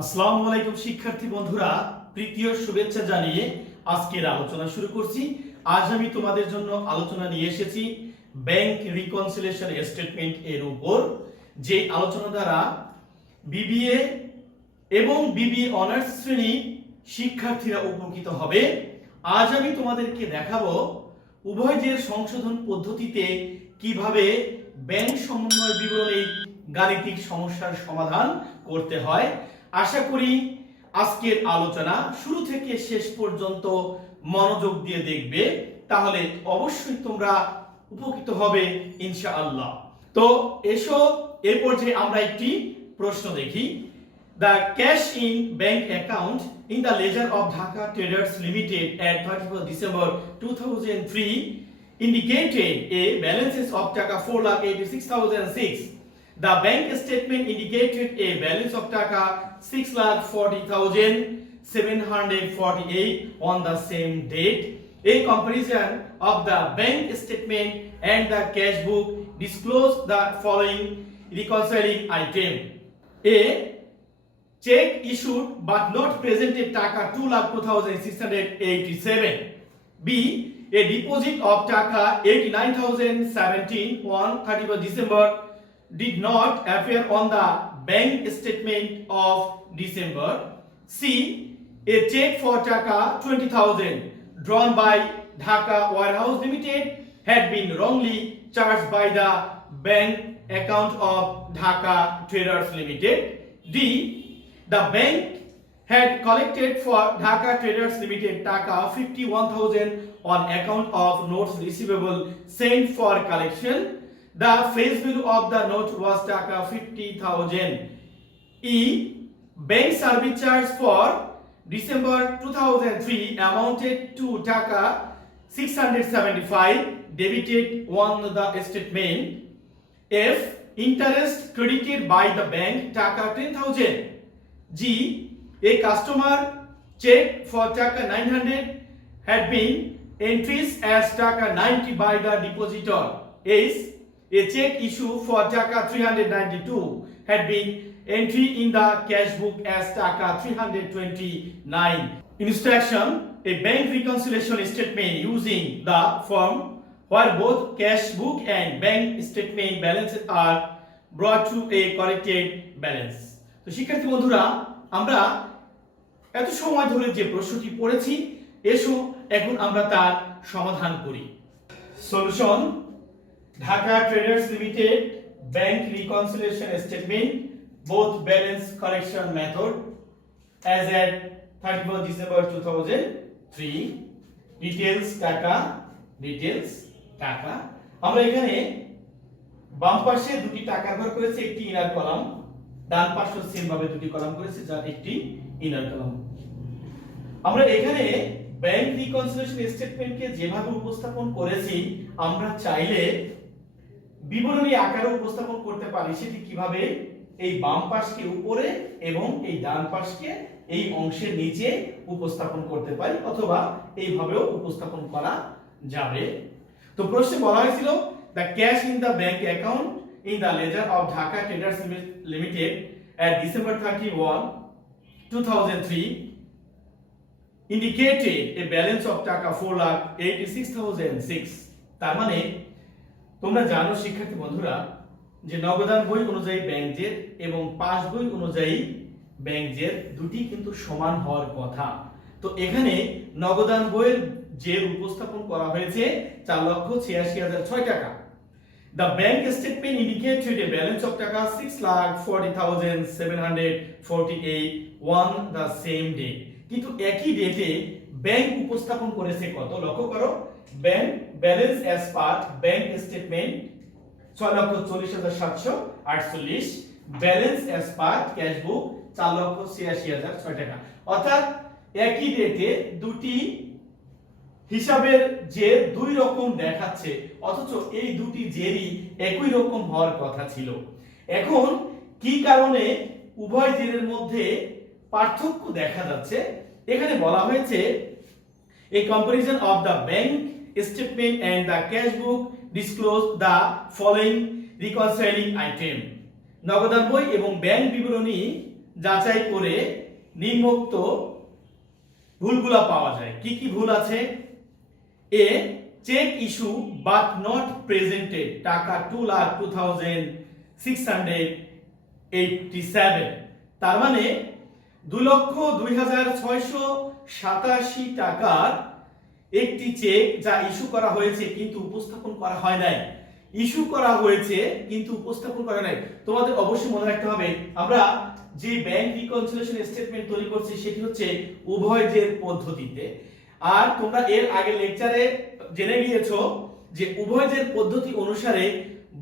আসসালামু আলাইকুম শিক্ষার্থী বন্ধুরা, প্রীতীয় শুভেচ্ছা জানিয়ে আজকের আলোচনা শুরু করছি। আজ আমি তোমাদের জন্য আলোচনা নিয়ে এসেছি ব্যাংক রিকনসিলিয়েশন স্টেটমেন্ট এর উপর, যে আলোচনা দ্বারা বিবিএ এবং বিবিএ অনার্স শ্রেণী শিক্ষার্থীরা উপকৃত হবে। আজ আমি তোমাদেরকে দেখাবো উভয়জের সংশোধন পদ্ধতিতে কিভাবে ব্যাংক সমন্বয় বিবরণীর গাণিতিক সমস্যার সমাধান করতে হয়। আশা করি আজকের আলোচনা শুরু থেকে শেষ পর্যন্ত মনোযোগ দিয়ে দেখবে, তাহলে অবশ্যই তোমরা উপকৃত হবে ইনশাআল্লাহ। তো এসো এই পর্যায়ে আমরা একটি প্রশ্ন দেখি। The cash in bank account in the ledger of Dhaka Traders Limited at 31st December 2003 indicated a balance of Taka 4,86,006. The bank statement indicated a balance of Taka 6,40,748 on the same date. A comparison of the bank statement and the cash book disclosed the following reconciling item. A check issued but not presented Taka 2,02,687. B. A deposit of Taka 89,017 on 31st December did not appear on the bank statement of December. C. A check for Taka 20,000 drawn by Dhaka Warehouse Limited had been wrongly charged by the bank account of Dhaka Traders Limited. D. The bank had collected for Dhaka Traders Limited Taka 51,000 on account of notes receivable sent for collection. The face value of the note was Taka 50,000. E. Bank service charge for December 2003 amounted to Taka 675 debited on the statement. F. Interest credited by the bank Taka 10,000. G. A customer check for Taka 900 had been entries as Taka 90 by the depositor. H. A check issue for Taka 392 had been entry in the cash book as Taka 329. Instruction: a bank reconciliation statement using the form where both cash book and bank statement balances are brought to a corrected balance. তো শিক্ষার্থী বন্ধুরা, আমরা এত সময় ধরে যে প্রশ্নটি পড়েছি, এসো এখন আমরা তার সমাধান করি। Solution: Dhaka traders limited bank reconciliation statement, both balance correction method as at 31st December 2003. details টাকা আমরা এখানে বাম পাশে দুটি টাকা ঘর করেছি, একটি ইনার কলাম, ডান পাশে সেম ভাবে দুটি কলাম করেছি যার একটি ইনার কলাম। আমরা এখানে ব্যাংক রিকনসিলিয়েশন স্টেটমেন্টকে যেভাবে উপস্থাপন করেছি, আমরা চাইলে বিবরণী আকারে উপস্থাপন করতে পারি। সেটি কিভাবে? এই বাম পাশকে উপরে এবং এই ডান পাশকে এই অংশের নিচে উপস্থাপন করতে পারি, অথবা এইভাবেও উপস্থাপন করা যাবে। তো প্রশ্নে বলা হয়েছিল the cash in the bank account in the ledger of Dhaka Traders Limited at December 31, 2003 indicated a balance of Taka 4,86,006. তার মানে তোমরা জানো শিক্ষার্থী বন্ধুরা যে নগদান বই অনুযায়ী ব্যাংক জের এবং পাস বই অনুযায়ী ব্যাংক জের দুটি কিন্তু সমান হওয়ার কথা। তো এখানে নগদান বইয়ের জের উপস্থাপন করা হয়েছে 4,86,006 টাকা। The bank statement indicated a balance of Taka 6,40,748 on the same day. কিন্তু একই ডেটে ব্যাংক উপস্থাপন করেছে কত? লক্ষ্য করো, bank balance as per bank statement 6,40,748, balance as per cash বুক 4,86,006 টাকা। অর্থাৎ একই ডেটে দুটি হিসাবের যে দুই রকম দেখাচ্ছে, অথচ এই দুটি জেরই একই রকম হওয়ার কথা ছিল। এখন কি কারণে উভয় জেরের মধ্যে পার্থক্য দেখা যাচ্ছে? এখানে বলা হয়েছে a comparison of the bank statement and the cash book disclose the following reconciling item. নগদান বই এবং ব্যাংক বিবরণী যাচাই করে নিম্নোক্ত ভুলগুলা পাওয়া যায়। কি কি ভুল আছে? A cheque issue but not presented, টাকা 2,02,687, তার মানে 2,02,687 টাকার একটি চেক যা ইস্যু করা হয়েছে কিন্তু উপস্থাপন করা হয় নাই। ইস্যু করা হয়েছে কিন্তু উপস্থাপন করা নাই। তোমাদের অবশ্যই মনে রাখতে হবে, আমরা যে ব্যাংক রিকনসিলিয়েশন স্টেটমেন্ট তৈরি করছি সেটি হচ্ছে উভয়জের পদ্ধতিতে। আর তোমরা এর আগের লেকচারে জেনে গিয়েছো যে উভয়জের পদ্ধতি অনুসারে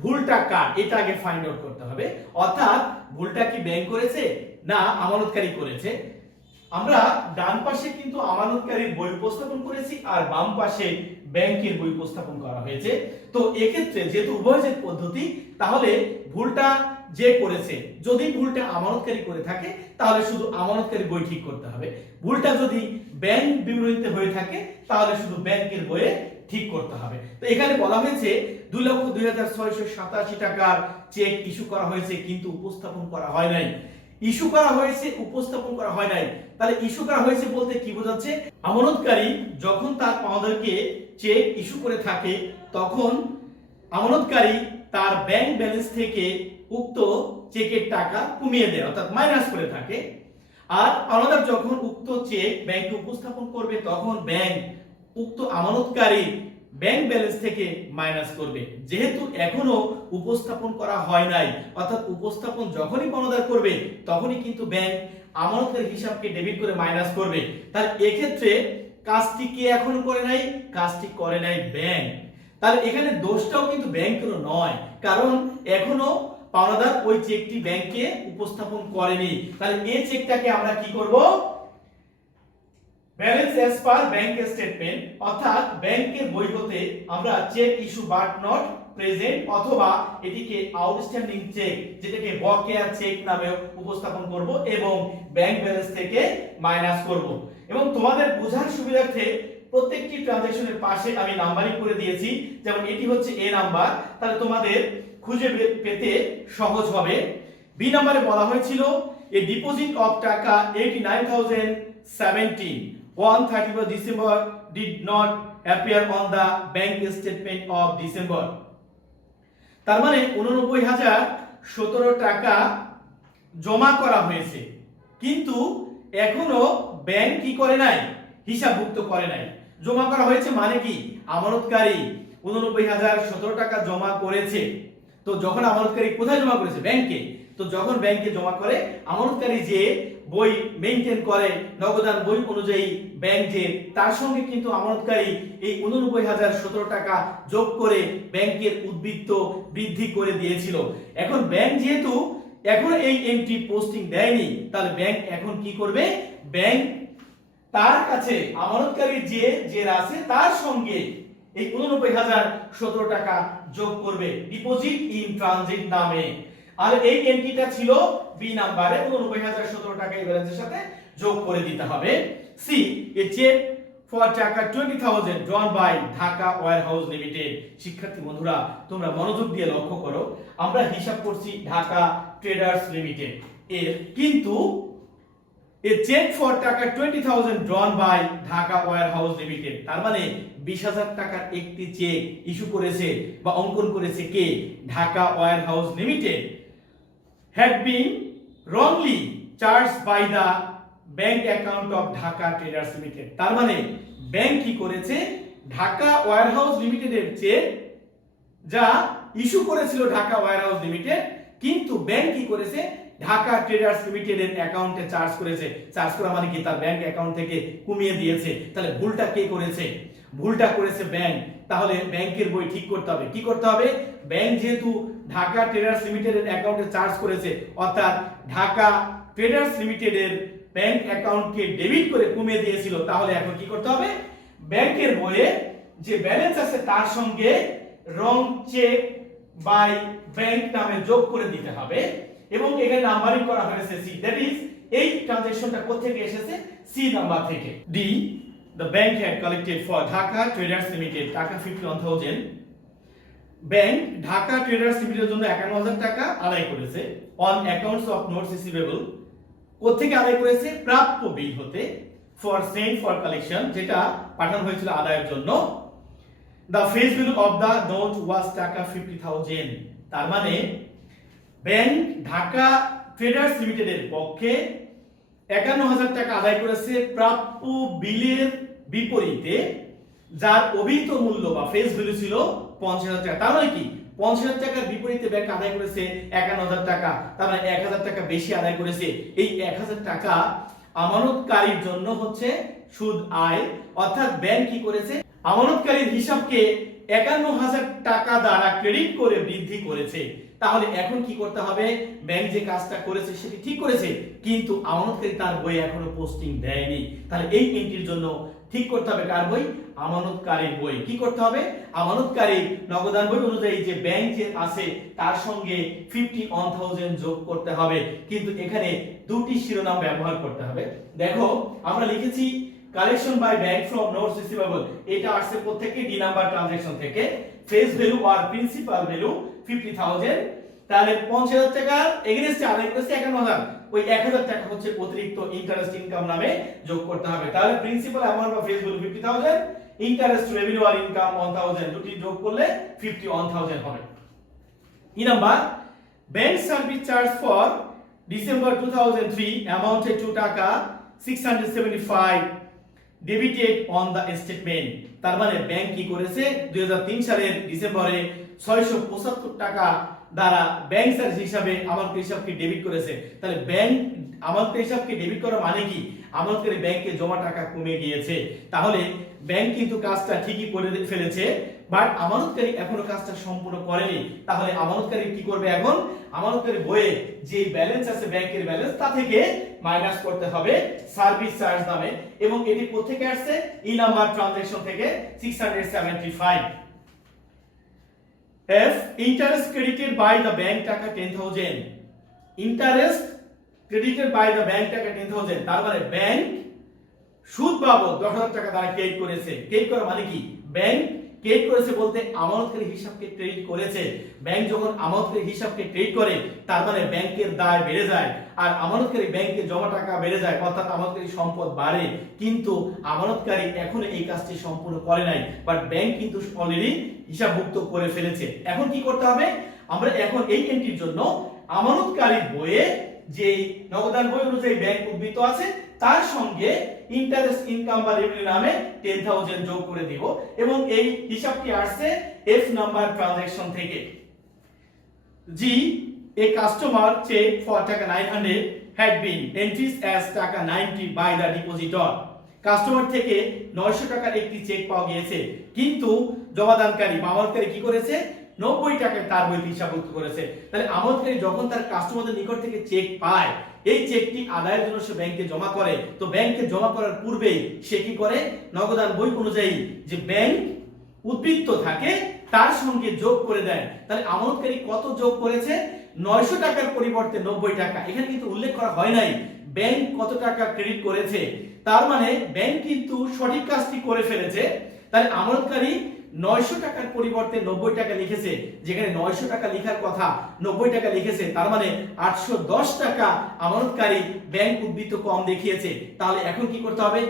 ভুলটা কার এটা আগে ফাইন্ড আউট করতে হবে। অর্থাৎ ভুলটা কি ব্যাংক করেছে না আমানতকারী করেছে। আমরা ডান পাশে কিন্তু আমানতকারীর বই উপস্থাপন করেছি আর বাম পাশে ব্যাংকের বই উপস্থাপন করা হয়েছে। তো এক্ষেত্রে যেহেতু উভয়জের পদ্ধতি, তাহলে ভুলটা যে করেছে, যদি ভুলটা আমানতকারী করে থাকে তাহলে শুধু আমানতকারী বই ঠিক করতে হবে। ভুলটা যদি ব্যাংক বিবরণীতে হয়ে থাকে তাহলে শুধু ব্যাংকের বইয়ে ঠিক করতে হবে। তো এখানে বলা হয়েছে 2,02,687 টাকার চেক ইস্যু করা হয়েছে কিন্তু উপস্থাপন করা হয় নাই। ইস্যু করা হয়েছে, উপস্থাপন করা হয় নাই। তাহলে ইস্যু করা হয়েছে বলতে কি বোঝাচ্ছে? আমানতকারী যখন তার পাওনাদারকে চেক ইস্যু করে থাকে তখন আমানতকারী তার ব্যাংক ব্যালেন্স থেকে উক্ত চেকের টাকা কমিয়ে দেয়, অর্থাৎ মাইনাস করে থাকে। আর পাওনাদার যখন উক্ত চেক ব্যাংকে উপস্থাপন করবে তখন ব্যাংক উক্ত আমানতকারী ব্যাংক ব্যালেন্স থেকে মাইনাস করবে। যেহেতু এখনো উপস্থাপন করা হয় নাই, অর্থাৎ উপস্থাপন যখনই পাওনাদার করবে তখনই কিন্তু ব্যাংক আমানতের হিসাবকে ডেবিট করে মাইনাস করবে। তাহলে এক্ষেত্রে কাজটি কে এখনো করে নাই? কাজটি করে নাই ব্যাংক। তাহলে এখানে দোষটাও কিন্তু ব্যাংকেরও নয়, কারণ এখনো পাওনাদার ওই চেকটি ব্যাংকে উপস্থাপন করেনি। তাহলে এই চেকটাকে আমরা কি করব? Balance as per bank statement, অর্থাৎ ব্যাংকের বই হতে আমরা check issue but not present অথবা এটিকে আউটস্ট্যান্ডিং চেক, যেটাকে বকেয়া চেক নামে উপস্থাপন করব এবং ব্যাংক ব্যালেন্স থেকে মাইনাস করব। এবং তোমাদের বোঝার সুবিধার্থে প্রত্যেকটি ট্রানজ্যাকশনের পাশে আমি নাম্বারিং করে দিয়েছি। যেমন এটি হচ্ছে এ নাম্বার, তাহলে তোমাদের খুঁজে পেতে সহজ হবে। বি নাম্বারে বলা হয়েছিল এ ডিপোজিট অফ টাকা 89,017 on 31st December did not appear on the bank statement of December, তার মানে 89,017 টাকা জমা করা হয়েছে কিন্তু এখনো ব্যাংক কি করে নাই? হিসাবভুক্ত করে নাই। জমা করা হয়েছে মানে কি? আমানতকারী 89,017 টাকা জমা করেছে। তো যখন আমানতকারী কোথায় জমা করেছে? ব্যাংকে। তো যখন ব্যাংকে জমা করে, আমানতকারী যে বই মেইনটেইন করে নগদান বই অনুযায়ী ব্যাংক যে, তার সঙ্গে কিন্তু আমানতকারী এই 89,017 টাকা যোগ করে ব্যাংকের উদ্বৃত্ত বৃদ্ধি করে দিয়েছিল। এখন ব্যাংক যেহেতু এখন এই এন্ট্রি পোস্টিং দেয়নি, তাহলে ব্যাংক এখন কি করবে? ব্যাংক তার কাছে আমানতকারী যে আছে তার সঙ্গে এই 89,017 টাকা যোগ করবে ডিপোজিট ইন ট্রানজিট নামে। আর এই এন্ট্রিটা ছিল বি নাম্বারে, 89,017 টাকা এই ব্যালেন্সের সাথে যোগ করে দিতে হবে। সি এ চেক ফর টাকা 20,000 drawn by Dhaka warehouse limited. শিক্ষার্থী বন্ধুরা তোমরা মনোযোগ দিয়ে লক্ষ্য করো, আমরা হিসাব করছি ঢাকা ট্রেডার্স লিমিটেড এর, কিন্তু এ চেক ফর টাকা 20,000 drawn by Dhaka warehouse limited, তার মানে 20,000 টাকার একটি চেক ইস্যু করেছে বা অঙ্কন করেছে কে? Dhaka warehouse limited. had been wrongly charged by the bank account of Dhaka traders limited, তার মানে ব্যাংক কি করেছে? ঢাকা ওয়্যারহাউস লিমিটেডের চেক যা ইস্যু করেছিল ঢাকা ওয়্যারহাউস লিমিটেড, কিন্তু ব্যাংক কি করেছে? ঢাকা ট্রেডার্স লিমিটেডের অ্যাকাউন্টে চার্জ করেছে। চার্জ করা মানে কি? তার ব্যাংক অ্যাকাউন্ট থেকে কমিয়ে দিয়েছে। তাহলে ভুলটা কে করেছে? ভুলটা করেছে ব্যাংক। তাহলে ব্যাংকের বই ঠিক করতে হবে। কি করতে হবে? ব্যাংক যেহেতু ঢাকা ট্রেডার্স লিমিটেডের অ্যাকাউন্টে চার্জ করেছে, অর্থাৎ ঢাকা ট্রেডার্স লিমিটেডের ব্যাংক অ্যাকাউন্টকে ডেবিট করে কমিয়ে দিয়েছিল, তাহলে এখন কি করতে হবে? ব্যাংকের বইয়ে যে ব্যালেন্স আছে তার সঙ্গে রং চেক বাই ব্যাংক নামে যোগ করে দিতে হবে। এবং এখানে নাম্বারিং করা হয়েছে সি, দ্যাট ইজ এই ট্রানজ্যাকশনটা কোথা থেকে এসেছে? সি নাম্বার থেকে। D the bank had collected for Dhaka Traders Limited টাকা 51,000, ব্যাংক ঢাকা ট্রেডার্স লিমিটেডের জন্য 51,000 টাকা আদায় করেছে on accounts of notes receivable কোত্থেকে আদায় করেছে? প্রাপ্য বিল হতে, ফর সেন্ট ফর কালেকশন, যেটা পাঠানো হয়েছিল আদায়ের জন্য। The face value of the note was taka 50,000। তার মানে ব্যাংক ঢাকা ট্রেডার্স লিমিটেডের পক্ষে 51,000 টাকা আদায় করেছে প্রাপ্য বিলের বিপরীতে, যার অভিহিত মূল্য বা ফেস ভ্যালু ছিল 50,000 টাকা। তার মানে কি 50,000 টাকার বিপরীতে ব্যাংক আদায় করেছে 51,000 টাকা, তার মানে 1,000 টাকা বেশি আদায় করেছে। এই 1,000 টাকা আমানতকারীর জন্য হচ্ছে সুদ আয়, অর্থাৎ ব্যাংক কি করেছে? আমানতকারীর হিসাবকে 51,000 টাকা দ্বারা ক্রেডিট করে বৃদ্ধি করেছে। তাহলে এখন কি করতে হবে? ব্যাংক যে কাজটা করেছে সেটি ঠিক করেছে, কিন্তু আমানতকারী তার বই এখনো পোস্টিং দেয়নি। তাহলে এই এন্ট্রির জন্য ঠিক করতে হবে কার বই? আমানতকারীর বই। কি করতে হবে? আমানতকারী নগদান বই অনুযায়ী যে ব্যাংক যে আছে তার সঙ্গে 51,000 যোগ করতে হবে, কিন্তু এখানে দুটি শিরোনাম ব্যবহার করতে হবে। দেখো আমরা লিখেছি collection by bank from notes receivable, এটা আসছে প্রত্যেককে ডি নাম্বার ট্রানজাকশন থেকে। ফেস ভ্যালু আর প্রিন্সিপাল ভ্যালু 50,000, তাহলে 50,000 টাকা এগেইনস্টে আদায় করেছে 51,000, ওই 1,000 টাকা হচ্ছে অতিরিক্ত ইন্টারেস্ট ইনকাম নামে যোগ করতে হবে। তাহলে প্রিন্সিপাল অ্যামাউন্ট বা ফেস ভ্যালু 50,000, ইন্টারেস্ট রেভিনিউ আর ইনকাম 1,000, দুটি যোগ করলে 51,000 হবে। E number, bank service charge for December 2003 amounted to টাকা 675 ডেবিটেড অন দ্য স্টেটমেন্ট। তার মানে ব্যাংক কি করেছে? 2003 সালের ডিসেম্বরে 675 টাকা দ্বারা ব্যাংক চার্জ হিসাবে আমানতের হিসাবকে ডেবিট করেছে। তাহলে ব্যাংক আমানতের হিসাবকে ডেবিট করা মানে কি? আমানতকারী ব্যাংকে জমা টাকা কমে গিয়েছে। তাহলে ব্যাংক কিন্তু কাজটা ঠিকই করে ফেলেছে, বাট আমানতকারী এখনো কাজটা সম্পূর্ণ করেনি। তাহলে আমানতকারী কি করবে? এখন আমানতকারী বইয়ে যে ব্যালেন্স আছে ব্যাংকের ব্যালেন্স, তা থেকে মাইনাস করতে হবে সার্ভিস চার্জ নামে, এবং এটি কোথা থেকে আসছে? ই নাম্বার ট্রানজাকশন থেকে 675। F interest credited by the bank টাকা 10,000, interest credited by the bank টাকা 10,000। তার মানে ব্যাংক সুদ বাবদ 10,000 টাকা দ্বারা ক্রেডিট করেছে। ক্রেডিট করা মানে কি? ব্যাংক ক্রেডিট করেছে বলতে আমানতকারী হিসাবকে ক্রেডিট করেছে। ব্যাংক যখন আমানতকারী হিসাবকে ক্রেডিট করে তার মানে ব্যাংকের দায় বেড়ে যায়, আর আমানতকারী ব্যাংকে জমা টাকা বেড়ে যায়, অর্থাৎ আমানতকারী সম্পদ বাড়ে। কিন্তু আমানতকারী এখনো এই কাজটি সম্পূর্ণ করে নাই, বাট ব্যাংক কিন্তু অলরেডি হিসাবভুক্ত করে ফেলেছে। এখন কি করতে হবে? আমরা এখন এই এন্ট্রির জন্য আমানতকারীর বইয়ে যে নগদান বই অনুযায়ী ব্যাংক উদ্বৃত্ত আছে তার সঙ্গে ইন্টারেস্ট ইনকাম বা রেভিনিউ নামে 10,000 যোগ করে দিব, এবং এই হিসাবটি আসছে এফ নাম্বার ট্রানজাকশন থেকে। জি, a customer check for টাকা 900 had been entered as টাকা 90 by the depositor। কাস্টমার থেকে 900 টাকার একটি চেক পাওয়া গিয়েছে, কিন্তু জমাদানকারী বা আমানতকারী কি করেছে? 90 টাকা তার বইতে হিসাবভুক্ত করেছে। তাহলে আমানতকারী যখন তার কাস্টমারদের নিকট থেকে চেক পায়, এই চেকটি আদায়ের জন্য সে ব্যাংকে জমা করে। তো ব্যাংকে জমা করার পূর্বেই সে কি করে? নগদান বই অনুযায়ী যে ব্যাংক উদ্বৃত্ত থাকে তার সঙ্গে যোগ করে দেয়। তাহলে আমানতকারী কত যোগ করেছে? 900 টাকার পরিবর্তে 90 টাকা। এখানে কিন্তু উল্লেখ করা হয় নাই ব্যাংক কত টাকা ক্রেডিট করেছে। তার মানে ব্যাংক কিন্তু সঠিক কাজটি করে ফেলেছে। তাহলে আমানতকারী 900 টাকার পরিবর্তে 90 টাকা লিখেছে, যেখানে 900 টাকা লেখার কথা 90 টাকা লিখেছে। তার মানে 810 টাকা আমানতকারী ব্যাংক উদ্বৃত্ত কম দেখিয়েছে। তাহলে এখন কি করতে হবে?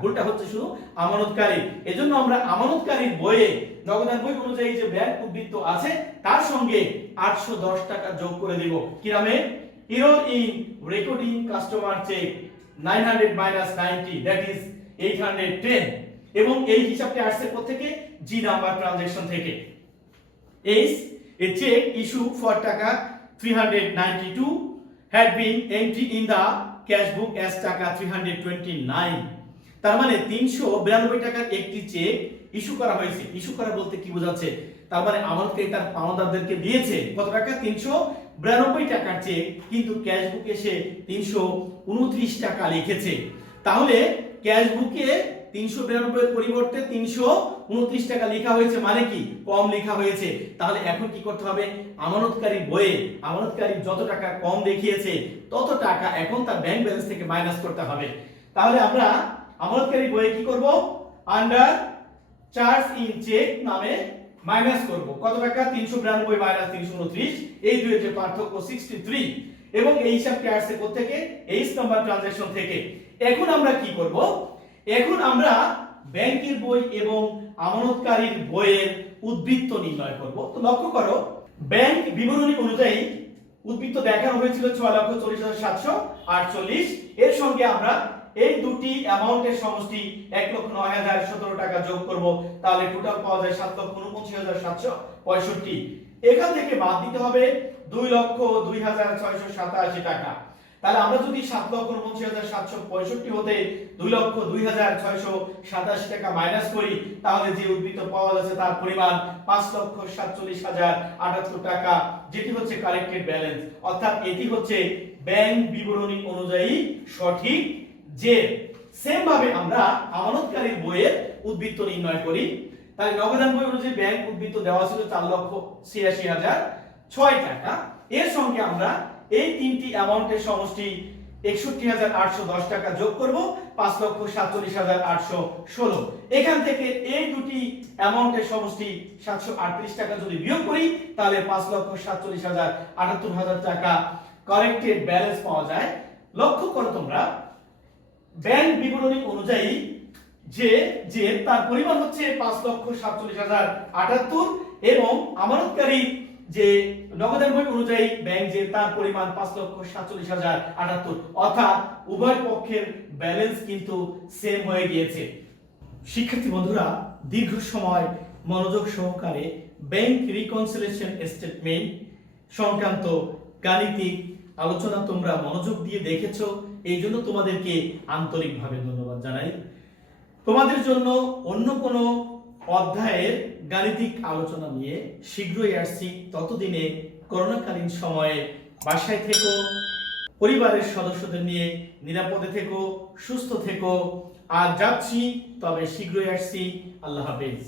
ভুলটা হচ্ছে শুধু আমানতকারী। এজন্য আমরা আমানতকারীর বইয়ে নগদান বই অনুযায়ী যে ব্যাংক উদ্বৃত্ত আছে তার সঙ্গে 810 টাকা যোগ করে দেব। কি নামে? error in recording customer check 900 minus 90, that is 810। এবং এই হিসাবটি আসছে কোথা থেকে? জি নাম্বার ট্রানজাকশন থেকে। H A cheque issue for টাকা 392 had been entered in the cash book as টাকা 329। তার মানে 392 টাকার একটি চেক ইস্যু করা হয়েছে। ইস্যু করা বলতে কি বোঝাচ্ছে? তার মানে আমানতকারী তার পাওনাদারদেরকে দিয়েছে কত টাকা? 392 টাকার চেক, কিন্তু ক্যাশ বুকে সে 329 টাকা লিখেছে। তাহলে ক্যাশ বুকে 392 এর পরিবর্তে 329 টাকা লেখা হয়েছে, মানে কি? কম লেখা হয়েছে। তাহলে এখন কি করতে হবে? আমানতকারী বইয়ে আমানতকারী যত টাকা কম দেখিয়েছে তত টাকা এখন তার ব্যাংক ব্যালেন্স থেকে মাইনাস করতে হবে। তাহলে আমরা আমানতকারী বইয়ে কি করব? আন্ডার চার্জ ইন চেক নামে মাইনাস করব। কত টাকা? 392 মাইনাস 329, এই দুইয়ের যে পার্থক্য 63। এবং এই হিসাবটি আসছে কোত্থেকে? এইচ নাম্বার ট্রানজাকশন থেকে। এখন আমরা কি করব? এখন আমরা ব্যাংকের বই এবং আমানতকারীর বইয়ের উদ্বৃত্ত নির্ণয় করব। তো লক্ষ্য করো, ব্যাংক বিবরণী অনুযায়ী উদ্বৃত্ত দেখানো হয়েছিল 6,40,748। এর সঙ্গে আমরা এই দুটি অ্যামাউন্টের সমষ্টি 1,09,017 টাকা যোগ করব, তাহলে টোটাল পাওয়া যায় 7,49,765। এখান থেকে বাদ দিতে হবে 2,02,687 টাকা। তাহলে আমরা যদি 7,49,765 হতে 2,02,687 টাকা মাইনাস করি, তাহলে যে উদ্বৃত্ত পাওয়া যাচ্ছে তার পরিমাণ 5,47,078 টাকা, যেটি হচ্ছে কারেক্টেড ব্যালেন্স। অর্থাৎ এটি হচ্ছে ব্যাংক বিবরণী অনুযায়ী সঠিক যে। সেম ভাবে আমরা আমানতকারীর বইয়ের উদ্বৃত্ত নির্ণয় করি। তাহলে নগদান বই অনুযায়ী ব্যাংক উদ্বৃত্ত দেওয়া ছিল 4,86,006 টাকা। এর সঙ্গে আমরা এই তিনটি অ্যামাউন্টের সমষ্টি 61,810 টাকা যোগ করব, 5,47,816। এখান থেকে এই দুটি অ্যামাউন্টের সমষ্টি 738 টাকা যদি বিয়োগ করি, তাহলে 5,47,78 টাকা কারেক্টেড ব্যালেন্স পাওয়া যায়। লক্ষ্য করো তোমরা, ব্যাংক বিবরণী অনুযায়ী যে তার পরিমাণ হচ্ছে 5,47,078 এবং আমানতকারী যে নগদান বই অনুযায়ী ব্যাংক যে তার পরিমাণ 5,47,078। অর্থাৎ উভয় পক্ষের ব্যালেন্স কিন্তু সেম হয়ে গিয়েছে। শিক্ষার্থী বন্ধুরা, দীর্ঘ সময় মনোযোগ সহকারে ব্যাংক রিকনসিলিয়েশন স্টেটমেন্ট সংক্রান্ত গাণিতিক আলোচনা তোমরা মনোযোগ দিয়ে দেখেছো, এই জন্য তোমাদেরকে আন্তরিকভাবে ধন্যবাদ জানাই। তোমাদের জন্য অন্য কোনো অধ্যায়ের গাণিতিক আলোচনা নিয়ে শীঘ্রই আসছি। ততদিনে করোনাকালীন সময়ে বাসায় থেকো, পরিবারের সদস্যদের নিয়ে নিরাপদে থেকো, সুস্থ থেকো। আর যাচ্ছি, তবে শীঘ্রই আসছি। আল্লাহ হাফেজ।